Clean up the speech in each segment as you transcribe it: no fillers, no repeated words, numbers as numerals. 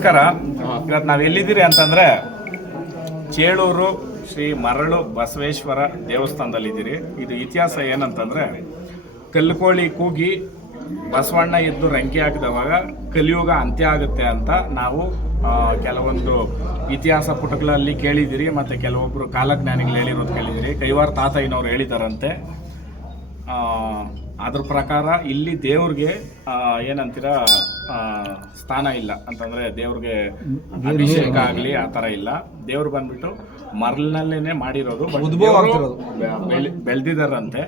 ನಮಸ್ಕಾರ. ಇವತ್ತು ನಾವು ಎಲ್ಲಿದ್ದೀರಿ ಅಂತಂದರೆ ಚೇಳೂರು ಶ್ರೀ ಮರಳು ಬಸವೇಶ್ವರ ದೇವಸ್ಥಾನದಲ್ಲಿದ್ದೀರಿ. ಇದು ಇತಿಹಾಸ ಏನಂತಂದರೆ, ಕಲ್ಲುಕೋಳಿ ಕೂಗಿ ಬಸವಣ್ಣ ಎದ್ದು ರಂಕೆ ಹಾಕಿದವಾಗ ಕಲಿಯುಗ ಅಂತ್ಯ ಆಗುತ್ತೆ ಅಂತ ನಾವು ಕೆಲವೊಂದು ಇತಿಹಾಸ ಪುಟಗಳಲ್ಲಿ ಕೇಳಿದ್ದೀರಿ, ಮತ್ತು ಕೆಲವೊಬ್ಬರು ಕಾಲಜ್ಞಾನಿಗಳು ಹೇಳಿರೋದು ಕೇಳಿದ್ದೀರಿ. ಕೈವಾರ ತಾತಯ್ಯನವ್ರು ಹೇಳಿದಾರಂತೆ. ಅದ್ರ ಪ್ರಕಾರ ಇಲ್ಲಿ ದೇವ್ರಿಗೆ ಏನಂತೀರ ಸ್ಥಾನ ಇಲ್ಲ ಅಂತಂದರೆ, ದೇವ್ರಿಗೆ ಅಭಿಷೇಕ ಆಗಲಿ ಆ ಥರ ಇಲ್ಲ. ದೇವ್ರು ಬಂದ್ಬಿಟ್ಟು ಮರಳಿನಲ್ಲೇ ಮಾಡಿರೋದು, ಬೆಳೆದಿದ್ದಾರಂತೆ.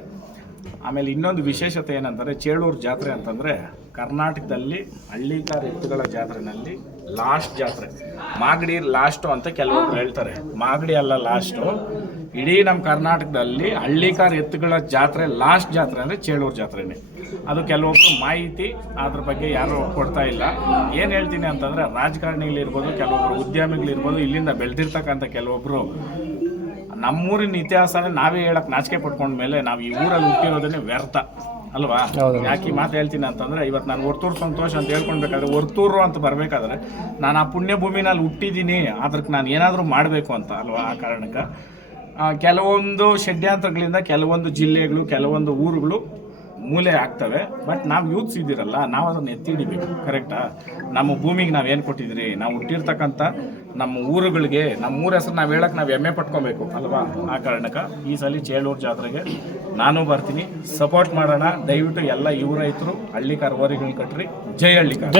ಆಮೇಲೆ ಇನ್ನೊಂದು ವಿಶೇಷತೆ ಏನಂದರೆ, ಚೇಳೂರು ಜಾತ್ರೆ ಅಂತಂದರೆ ಕರ್ನಾಟಕದಲ್ಲಿ ಹಳ್ಳಿಕಾರ ಎತ್ತುಗಳ ಜಾತ್ರೆನಲ್ಲಿ ಲಾಸ್ಟ್ ಜಾತ್ರೆ. ಮಾಗಡಿ ಲಾಸ್ಟು ಅಂತ ಕೆಲವೊಬ್ರು ಹೇಳ್ತಾರೆ. ಮಾಗಡಿ ಅಲ್ಲ ಲಾಸ್ಟು. ಇಡೀ ನಮ್ಮ ಕರ್ನಾಟಕದಲ್ಲಿ ಹಳ್ಳಿಕಾರ ಎತ್ತುಗಳ ಜಾತ್ರೆ ಲಾಸ್ಟ್ ಜಾತ್ರೆ ಅಂದರೆ ಚೇಳೂರು ಜಾತ್ರೆನೇ. ಅದು ಕೆಲವೊಬ್ರು ಮಾಹಿತಿ ಅದ್ರ ಬಗ್ಗೆ ಯಾರೂ ಕೊಡ್ತಾ ಇಲ್ಲ. ಏನು ಹೇಳ್ತೀನಿ ಅಂತಂದರೆ, ರಾಜಕಾರಣಿಗಳಿರ್ಬೋದು, ಕೆಲವೊಬ್ರು ಉದ್ಯಮಿಗಳಿರ್ಬೋದು, ಇಲ್ಲಿಂದ ಬೆಳೆದಿರ್ತಕ್ಕಂಥ ಕೆಲವೊಬ್ಬರು ನಮ್ಮೂರಿನ ಇತಿಹಾಸನೇ ನಾವೇ ಹೇಳಕ್ಕೆ ನಾಚಿಕೆ ಪಟ್ಕೊಂಡ ಮೇಲೆ ನಾವು ಈ ಊರಲ್ಲಿ ಹುಟ್ಟಿರೋದನ್ನೇ ವ್ಯರ್ಥ ಅಲ್ವಾ? ಯಾಕೆ ಈ ಮಾತು ಹೇಳ್ತೀನಿ ಅಂತಂದರೆ, ಇವತ್ತು ನಾನು ವರ್ತೂರು ಸಂತೋಷ ಅಂತ ಹೇಳ್ಕೊಳ್ಬೇಕಾದ್ರೆ, ವರ್ತೂರು ಅಂತ ಬರಬೇಕಾದ್ರೆ ನಾನು ಆ ಪುಣ್ಯ ಭೂಮಿನಲ್ಲಿ ಹುಟ್ಟಿದ್ದೀನಿ, ಅದಕ್ಕೆ ನಾನು ಏನಾದರೂ ಮಾಡಬೇಕು ಅಂತ ಅಲ್ವಾ? ಆ ಕಾರಣಕ್ಕೆ ಕೆಲವೊಂದು ಷಡ್ಯಂತ್ರಗಳಿಂದ ಕೆಲವೊಂದು ಜಿಲ್ಲೆಗಳು, ಕೆಲವೊಂದು ಊರುಗಳು ಮೂಲೆ ಆಗ್ತವೆ. ಬಟ್ ನಾವು ಯೂತ್ಸ್ ಇದ್ದೀರಲ್ಲ, ನಾವು ಅದನ್ನು ಎತ್ತಿ ಹಿಡಿಬೇಕು. ಕರೆಕ್ಟಾ? ನಮ್ಮ ಭೂಮಿಗೆ ನಾವು ಏನು ಕೊಟ್ಟಿದ್ದೀರಿ, ನಾವು ಹುಟ್ಟಿರ್ತಕ್ಕಂಥ ನಮ್ಮ ಊರುಗಳಿಗೆ, ನಮ್ಮ ಊರ ಹೆಸರು ನಾವು ಹೇಳಕ್ಕೆ ನಾವು ಹೆಮ್ಮೆ ಪಟ್ಕೊಬೇಕು ಅಲ್ವಾ? ಆ ಕಾರಣಕ್ಕೆ ಈ ಸಲ ಚೇಳೂರು ಜಾತ್ರೆಗೆ ನಾನು ಬರ್ತೀನಿ. ಸಪೋರ್ಟ್ ಮಾಡೋಣ ದಯವಿಟ್ಟು. ಎಲ್ಲ ಯುವ ರೈತರು ಹಳ್ಳಿಕಾರ ಓರಿಗಳನ್ನ ಕಟ್ಟ್ರಿ. ಜೈ ಹಳ್ಳಿಕಾರ.